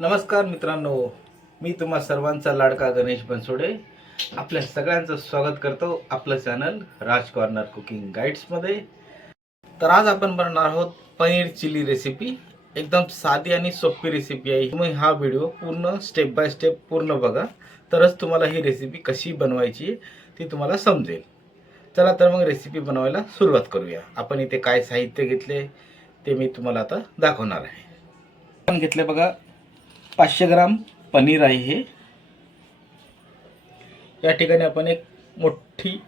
नमस्कार मित्रांनो मी तुम्हा सर्वांचा लाडका गणेश बनसोडे. आपल्या सगळ्यांचं स्वागत करतो आपलं चॅनल राज कॉर्नर कुकिंग गाईड्समध्ये तर आज आपण बनवणार आहोत पनीर चिली रेसिपी एकदम साधी आणि सोपी रेसिपी आहे. तुम्ही हा व्हिडिओ पूर्ण स्टेप बाय स्टेप पूर्ण बघा. तरच तुम्हाला ही रेसिपी कशी बनवायची आहे ती तुम्हाला समजेल. चला तर मग रेसिपी बनवायला सुरुवात करूया. आपण इथे काय साहित्य घेतले ते मी तुम्हाला आता दाखवणार आहे. आपण घेतले बघा पाचशे ग्राम पनीर आहे हे. या ठिकाणी आपण एक मोठी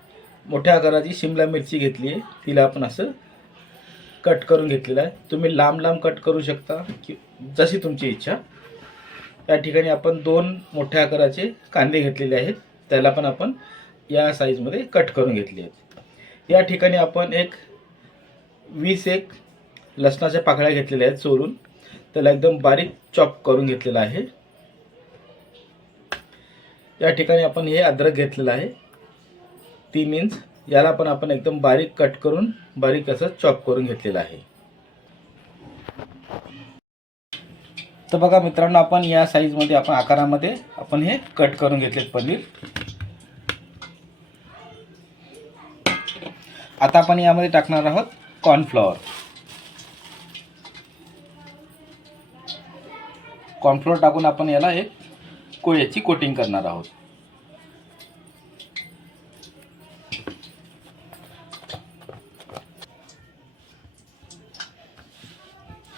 मोठ्या आकाराची शिमला मिरची घेतली आहे. तिला आपण असं कट करून घेतलेलं आहे. तुम्ही लांब लांब कट करू शकता की जशी तुमची इच्छा. या ठिकाणी आपण दोन मोठ्या आकाराचे कांदे घेतलेले आहेत. त्याला पण आपण या साईजमध्ये कट करून घेतले आहेत. या ठिकाणी आपण एक वीस एक लसणाच्या पाकळ्या घेतलेल्या आहेत चोरून. त्याला एकदम बारीक चॉप करून घेतलेला आहे. या ठिकाणी आपण हे अद्रक घेतलेलं आहे. तीन इंच. याला पण आपण एकदम बारीक कट करून बारीक असं चॉप करून घेतलेलं आहे. तर बघा मित्रांनो आपण या साईजमध्ये आपण आकारामध्ये आपण हे कट करून घेतलेत पनीर. आता आपण यामध्ये टाकणार आहोत कॉर्नफ्लॉवर कॉर्नफ्लोअर टाकून आपण याला एक याची कोटिंग करणार आहोत.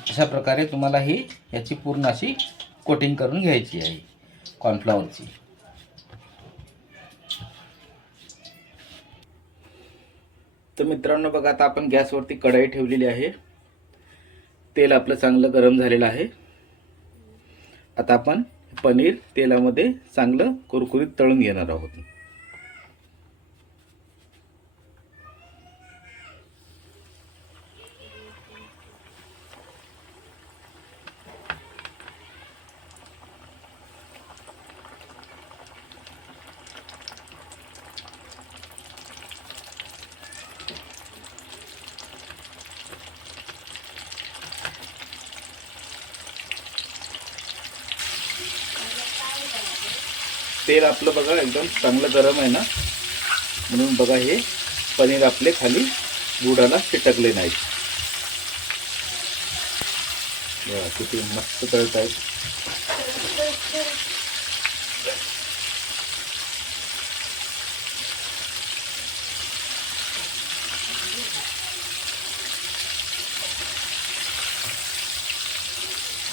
अशा प्रकारे तुम्हाला ही याची पूर्ण अशी कोटिंग करून घ्यायची आहे कॉर्नफ्लॉवरची. तर मित्रांनो बघा आता आपण गॅसवरती कढाई ठेवलेली आहे. तेल आपलं चांगलं गरम झालेलं आहे. आता आपण पनीर तेलामध्ये चांगलं कुरकुरीत तळून घेणार आहोत. तेल आपलं बघा एकदम चांगलं गरम आहे ना. म्हणून बघा हे पनीर आपले खाली बुडाला चिटकले नाहीत. बघा किती मस्त तळत आहेत.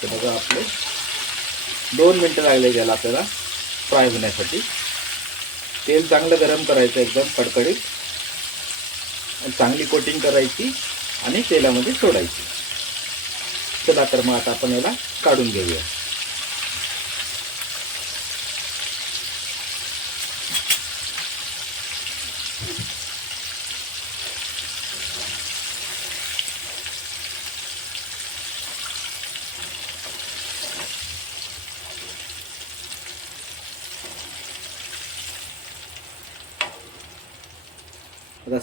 बघा आपले दोन मिनटं लागले गेला आपल्याला. फ्राय होण्यासाठी. तेल चांगलं गरम करायचं एकदम कडकडीत. चांगली कोटिंग करायची आणि तेलामध्ये सोडायची. चला तर मग आता आपण याला काढून घेऊया.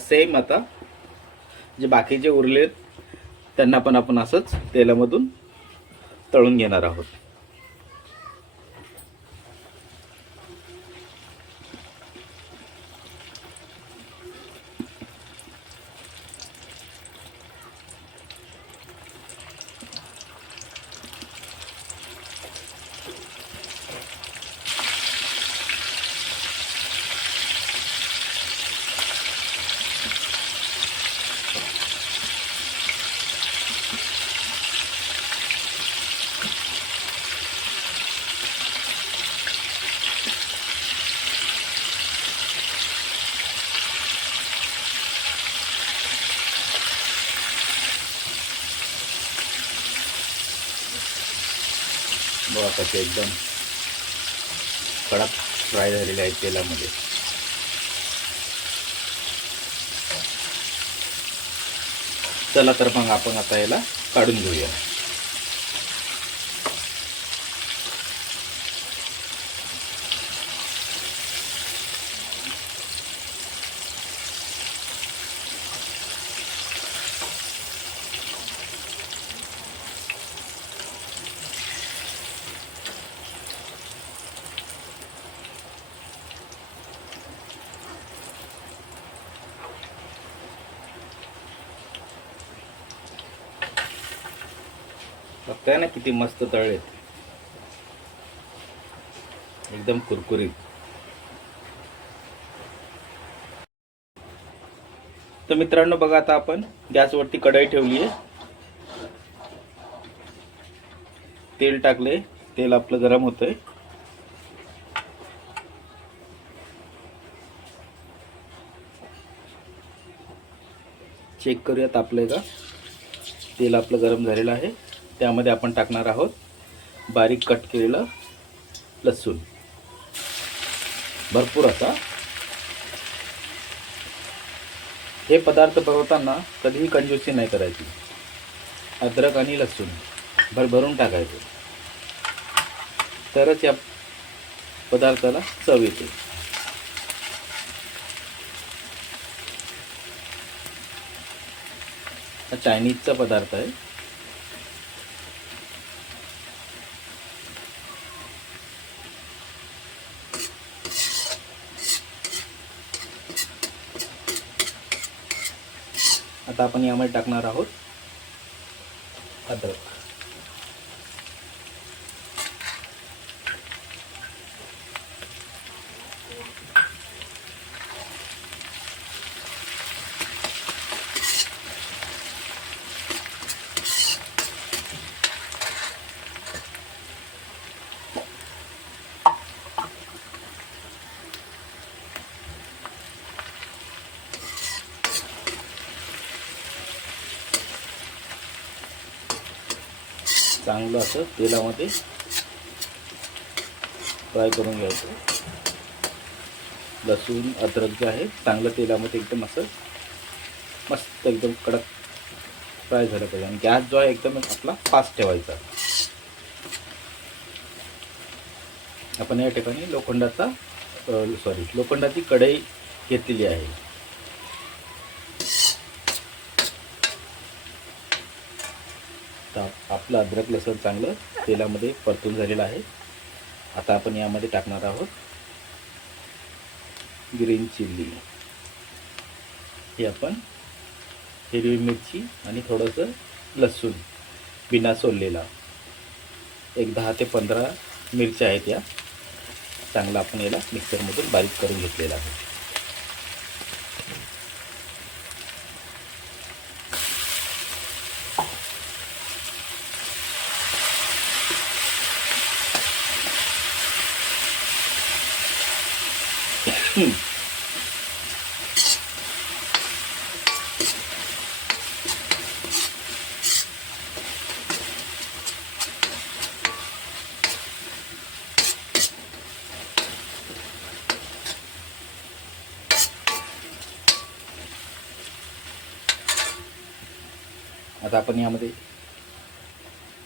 सेम आता. जे बाकीचे उरलेत त्यांना पण आपण असंच तेलामधून तळून घेणार आहोत. बघा कसे एकदम कडक फ्राय झालेले आहेत तेलामध्ये. चला तर मग आपण आता याला काढून घेऊया. बघताय ना किती मस्त तळलेत एकदम कुरकुरीत. तर मित्रांनो बघा आता आपण गॅसवरती कढई ठेवली आहे तेल टाकले तेल आपलं गरम होतंय. चेक करूयात आपलं का तेल आपलं गरम झालेलं आहे. त्यामध्ये आपण टाकणार आहोत बारीक कट केलेलं लसूण. भरपूर असा हे पदार्थ बनवताना कधीही कंजूसी नाही करायची. अद्रक आणि लसूण भरभरून टाकायचं. तरच या पदार्थाला चव येते. हा चायनीजचा पदार्थ आहे. आता आपण यामध्ये टाकणार आहोत अद्रक. चांगलं असं तेलामध्ये फ्राय करून घ्यायचं. लसूण अद्रक जे आहे चांगलं तेलामध्ये एकदम असं मस्त एकदम कडक फ्राय झालं पाहिजे. आणि गॅस जो आहे एकदम आपला फास्ट ठेवायचा. आपण या ठिकाणी लोखंडाचा सॉरी लोखंडाची कढई घेतलेली आहे. आता आपलं अद्रक लसूण चांगलं तेलामध्ये परतून झालेलं आहे. आता आपण यामध्ये टाकणार आहोत ग्रीन चिल्ली. हे आपण हिरवी मिरची आणि थोडंसं लसूण बिना सोललेला. एक दहा ते पंधरा मिरच्या आहेत या. चांगला आपण याला मिक्सरमधून बारीक करून घेतलेला आहे. आता आपण यामध्ये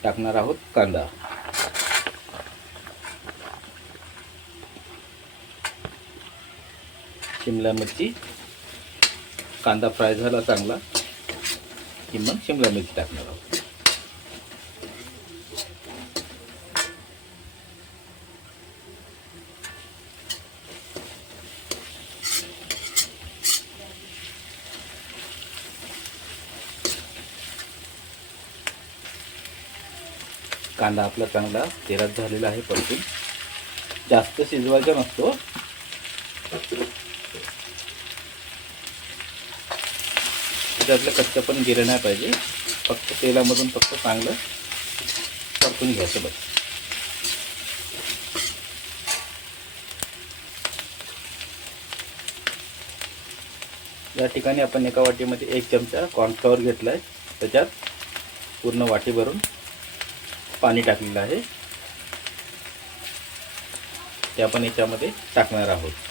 टाकणार आहोत कांदा शिमला मिरची. कांदा फ्राय झाला चांगला. की मग शिमला मिरची टाकणार आहोत. कांदा आपला चांगला तेलात झालेला आहे परतून. जास्त शिजवायचा नसतो. त्यातलं कच्चं पण गेलं नाही पाहिजे. फक्त तेलामधून फक्त चांगलं परतून घ्यायचं बघ या ठिकाणी आपण एका वाटीमध्ये एक चमचा कॉर्नफ्लॉवर घेतला आहे त्याच्यात पूर्ण वाटी भरून पाणी टाकलेलं आहे. ते आपण याच्यामध्ये टाकणार आहोत.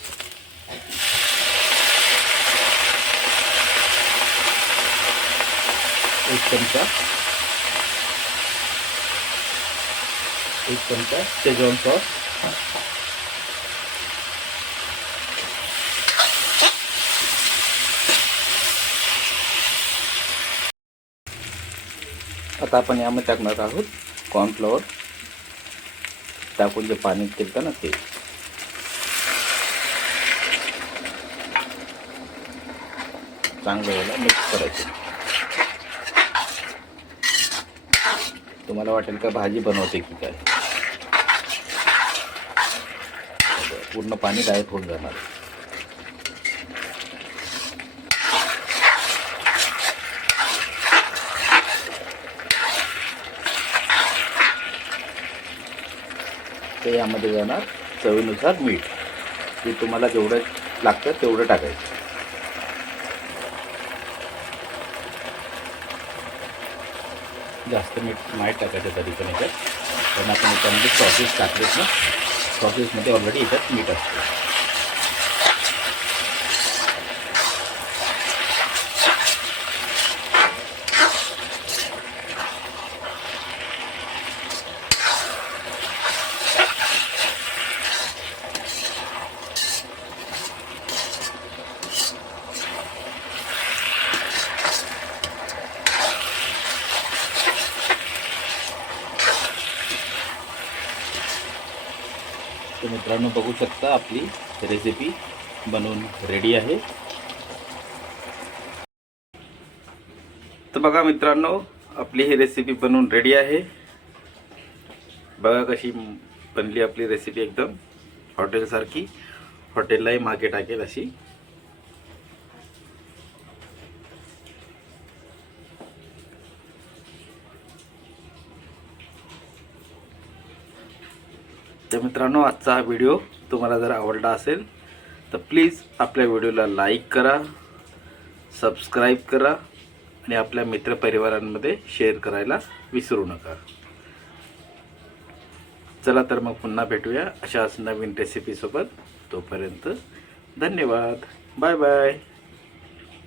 एक चमचा. एक चमचा शेजवान सॉस आता आपण यामध्ये टाकणार आहोत कॉर्नफ्लॉवर टाकून जे पाणी केलं ना ते. चांगलं याला मिक्स करायचं. तुम्हाला वाटेल का भाजी बनवते की काय? पूर्ण पाणी गायब होऊन जाणार. ते यामध्ये जाणार चवीनुसार मीठ. ते तुम्हाला जेवढं लागतं तेवढं टाकायचं. जास्त मीठ नाही टाकायचं तरी पण याच्यात. कारण आपण याच्यामध्ये सॉसेस टाकलेत ना. सॉसेसमध्ये ऑलरेडी याच्यात मीठ असतं तर मित्रांनो बघू शकता आपली रेसिपी बनवून रेडी आहे. तर बघा मित्रांनो आपली ही रेसिपी बनवून रेडी आहे. बघा कशी बनली आपली रेसिपी एकदम. हॉटेलसारखी हॉटेललाही मागे टाकेल अशी. तर मित्रांनो आजचा हा व्हिडिओ तुम्हाला जर आवडला असेल तर प्लीज आपल्या व्हिडिओला लाईक करा सबस्क्राईब करा आणि आपल्या मित्रपरिवारांमध्ये शेअर करायला विसरू नका. चला तर मग पुन्हा भेटूया अशाच नवीन रेसिपीसोबत तोपर्यंत धन्यवाद. Bye bye